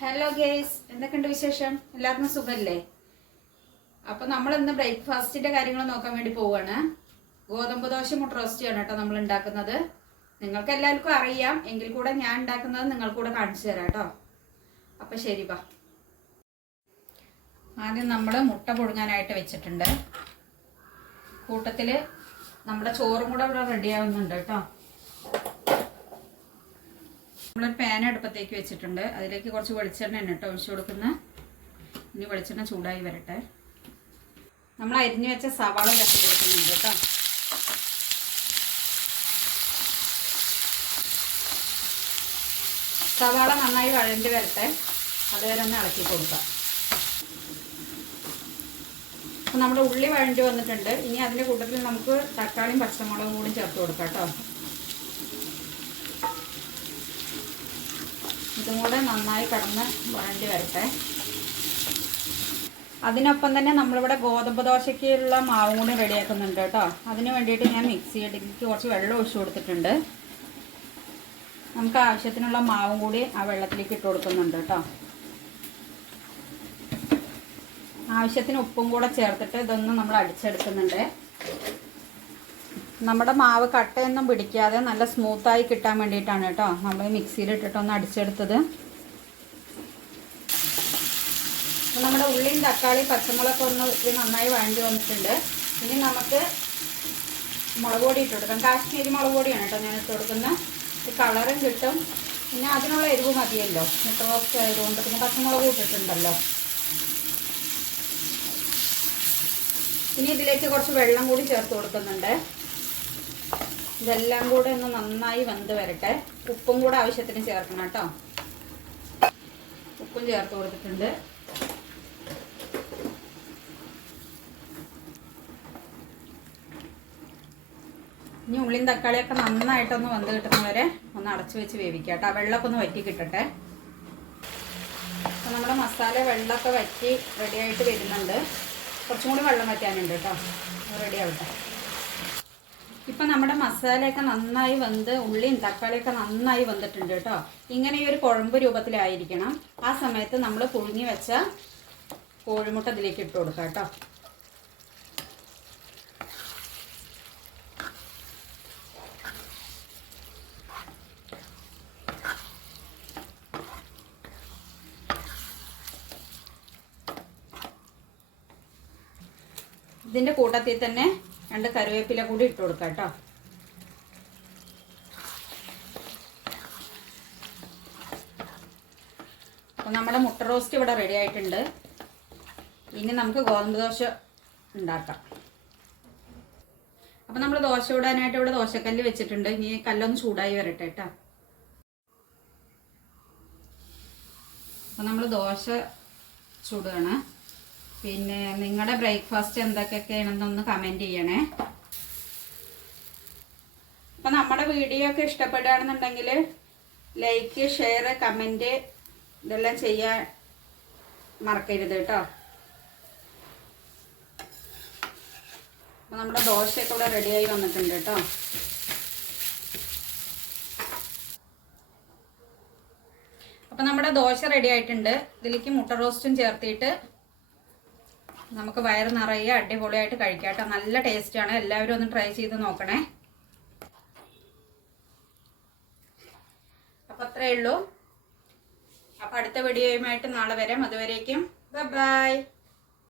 Hello guys എന്തൊക്കെയുണ്ട് വിശേഷം? എല്ലാവർക്കും സുഖമല്ലേ അപ്പൊ നമ്മൾ ഇന്ന് ബ്രേക്ക്ഫാസ്റ്റിന്റെ കാര്യങ്ങൾ നോക്കാൻ വേണ്ടി പോവാണ്. ഗോതമ്പ് ദോശ മുട്ട റോസ്റ്റിയാണ് കേട്ടോ നമ്മൾ ഉണ്ടാക്കുന്നത്. നിങ്ങൾക്ക് എല്ലാവർക്കും അറിയാം. എങ്കിൽ കൂടെ ഞാൻ ഉണ്ടാക്കുന്നത് നിങ്ങൾ കൂടെ കാണിച്ചു തരാം കേട്ടോ. അപ്പൊ ശരി വാ. ആദ്യം നമ്മൾ മുട്ട പുഴുങ്ങാനായിട്ട് വെച്ചിട്ടുണ്ട്. കൂട്ടത്തിൽ നമ്മുടെ ചോറും കൂടെ ഇവിടെ റെഡിയാവുന്നുണ്ട് കേട്ടോ. നമ്മളൊരു പാൻ അടുപ്പത്തേക്ക് വെച്ചിട്ടുണ്ട്. അതിലേക്ക് കുറച്ച് വെളിച്ചെണ്ണ കേട്ടോ ഒഴിച്ചു കൊടുക്കുന്ന. ഇനി വെളിച്ചെണ്ണ ചൂടായി വരട്ടെ. നമ്മൾ അരിഞ്ഞു വെച്ച സവാള തട്ടി കൊടുക്കുന്നുണ്ട് കേട്ടോ. സവാള നന്നായി വഴണ്ടി വരട്ടെ. അതുവരെ ഒന്ന് ഇളക്കി കൊടുക്കാം. അപ്പം നമ്മുടെ ഉള്ളി വഴണ്ടി വന്നിട്ടുണ്ട്. ഇനി അതിന്റെ കൂട്ടത്തിൽ നമുക്ക് തക്കാളിയും പച്ചമുളകും കൂടി ചേർത്ത് കൊടുക്കാം കേട്ടോ. ഇതും കൂടെ നന്നായി കടന്ന് വഴണ്ടി വരട്ടെ. അതിനൊപ്പം തന്നെ നമ്മളിവിടെ ഗോതമ്പ് ദോശയ്ക്കുള്ള മാവും കൂടി റെഡിയാക്കുന്നുണ്ട് കേട്ടോ. അതിന് വേണ്ടിയിട്ട് ഞാൻ മിക്സിയിലേക്ക് കുറച്ച് വെള്ളം ഒഴിച്ചു കൊടുത്തിട്ടുണ്ട്. നമുക്ക് ആവശ്യത്തിനുള്ള മാവും കൂടി ആ വെള്ളത്തിലേക്ക് ഇട്ട് കൊടുക്കുന്നുണ്ട് കേട്ടോ. ആവശ്യത്തിന് ഉപ്പും കൂടെ ചേർത്തിട്ട് ഇതൊന്ന് നമ്മൾ അടിച്ചെടുക്കുന്നുണ്ട്. നമ്മുടെ മാവ് കട്ടയൊന്നും പിടിക്കാതെ നല്ല സ്മൂത്തായി കിട്ടാൻ വേണ്ടിയിട്ടാണ് കേട്ടോ. നമ്മൾ മിക്സിയിൽ ഇട്ടിട്ടൊന്ന് അടിച്ചെടുത്തത്. നമ്മുടെ ഉള്ളിയും തക്കാളി പച്ചമുളക് ഒന്ന് ഇത് നന്നായി വഴണ്ടി വന്നിട്ടുണ്ട്. ഇനി നമുക്ക് മുളക് പൊടി ഇട്ട് കൊടുക്കാം. കാശ്മീരി മുളക് പൊടിയാണ് കേട്ടോ ഞാൻ ഇട്ട് കൊടുക്കുന്നത്. കളറും കിട്ടും. പിന്നെ അതിനുള്ള എരിവ് മതിയല്ലോ. മുട്ട റോസ്റ്റ് ആയതുകൊണ്ട് പിന്നെ പച്ചമുളക് ഇട്ടിട്ടുണ്ടല്ലോ. ഇനി ഇതിലേക്ക് കുറച്ച് വെള്ളം കൂടി ചേർത്ത് കൊടുക്കുന്നുണ്ട്. ഇതെല്ലാം കൂടെ ഒന്ന് നന്നായി വെന്ത് വരട്ടെ. ഉപ്പും കൂടെ ആവശ്യത്തിന് ചേർക്കണം കേട്ടോ. ഉപ്പും ചേർത്ത് കൊടുത്തിട്ടുണ്ട്. ഇനി ഉള്ളിയും തക്കാളിയൊക്കെ നന്നായിട്ടൊന്ന് വെന്ത് കിട്ടുന്നവരെ ഒന്ന് അടച്ചു വെച്ച് വേവിക്കാം കേട്ടോ. വെള്ളമൊക്കെ ഒന്ന് വറ്റി കിട്ടട്ടെ. അപ്പം നമ്മുടെ മസാല വെള്ളമൊക്കെ വറ്റി റെഡിയായിട്ട് വരുന്നുണ്ട്. കുറച്ചും കൂടി വെള്ളം വറ്റാനുണ്ട് കേട്ടോ. റെഡി ആവട്ടെ. ഇപ്പം നമ്മുടെ മസാലയൊക്കെ നന്നായി വെന്ത് ഉള്ളിയും തക്കാളിയൊക്കെ നന്നായി വന്നിട്ടുണ്ട് കേട്ടോ. ഇങ്ങനെ ഈ ഒരു കുഴമ്പ് രൂപത്തിലായിരിക്കണം. ആ സമയത്ത് നമ്മൾ പുഴുങ്ങി വെച്ച കോഴിമുട്ട ഇതിലേക്ക് ഇട്ട് കൊടുക്കാം കേട്ടോ. ഇതിന്റെ കൂട്ടത്തിൽ തന്നെ രണ്ട് കറിവേപ്പില കൂടി ഇട്ട് കൊടുക്കാം കേട്ടോ. നമ്മുടെ മുട്ട റോസ്റ്റ് ഇവിടെ റെഡി ആയിട്ടുണ്ട്. ഇനി നമുക്ക് ഗോതമ്പ് ദോശ ഉണ്ടാക്കാം. അപ്പോൾ നമ്മൾ ദോശ ഇടാനായിട്ട് ഇവിടെ ദോശക്കല്ല് വെച്ചിട്ടുണ്ട്. ഇനി കല്ലൊന്ന് ചൂടായി വരട്ടെ കേട്ടോ. അപ്പോൾ നമ്മൾ ദോശ ചൂടുകയാണ് പിന്നെ നിങ്ങളുടെ ബ്രേക്ക്ഫാസ്റ്റ് എന്തൊക്കെയൊക്കെയാണെന്നൊന്ന് കമന്റ് ചെയ്യണേ. അപ്പം നമ്മുടെ വീഡിയോ ഒക്കെ ഇഷ്ടപ്പെടുകയാണെന്നുണ്ടെങ്കിൽ ലൈക്ക് ഷെയർ കമന്റ് ഇതെല്ലാം ചെയ്യാൻ മറക്കരുത് കേട്ടോ. അപ്പം നമ്മുടെ ദോശയൊക്കെ ഇവിടെ റെഡിയായി വന്നിട്ടുണ്ട് കേട്ടോ. അപ്പം നമ്മുടെ ദോശ റെഡി ആയിട്ടുണ്ട്. ഇതിലേക്ക് മുട്ട റോസ്റ്റും ചേർത്തിട്ട് നമുക്ക് വയറ് നിറയെ അടിപൊളിയായിട്ട് കഴിക്കാം കേട്ടോ. നല്ല ടേസ്റ്റാണ് എല്ലാവരും ഒന്ന് ട്രൈ ചെയ്ത് നോക്കണേ. അപ്പം അത്രയേ ഉള്ളൂ. അപ്പം അടുത്ത വീഡിയോയുമായിട്ട് നാളെ വരാം. അതുവരേക്കും. ബൈ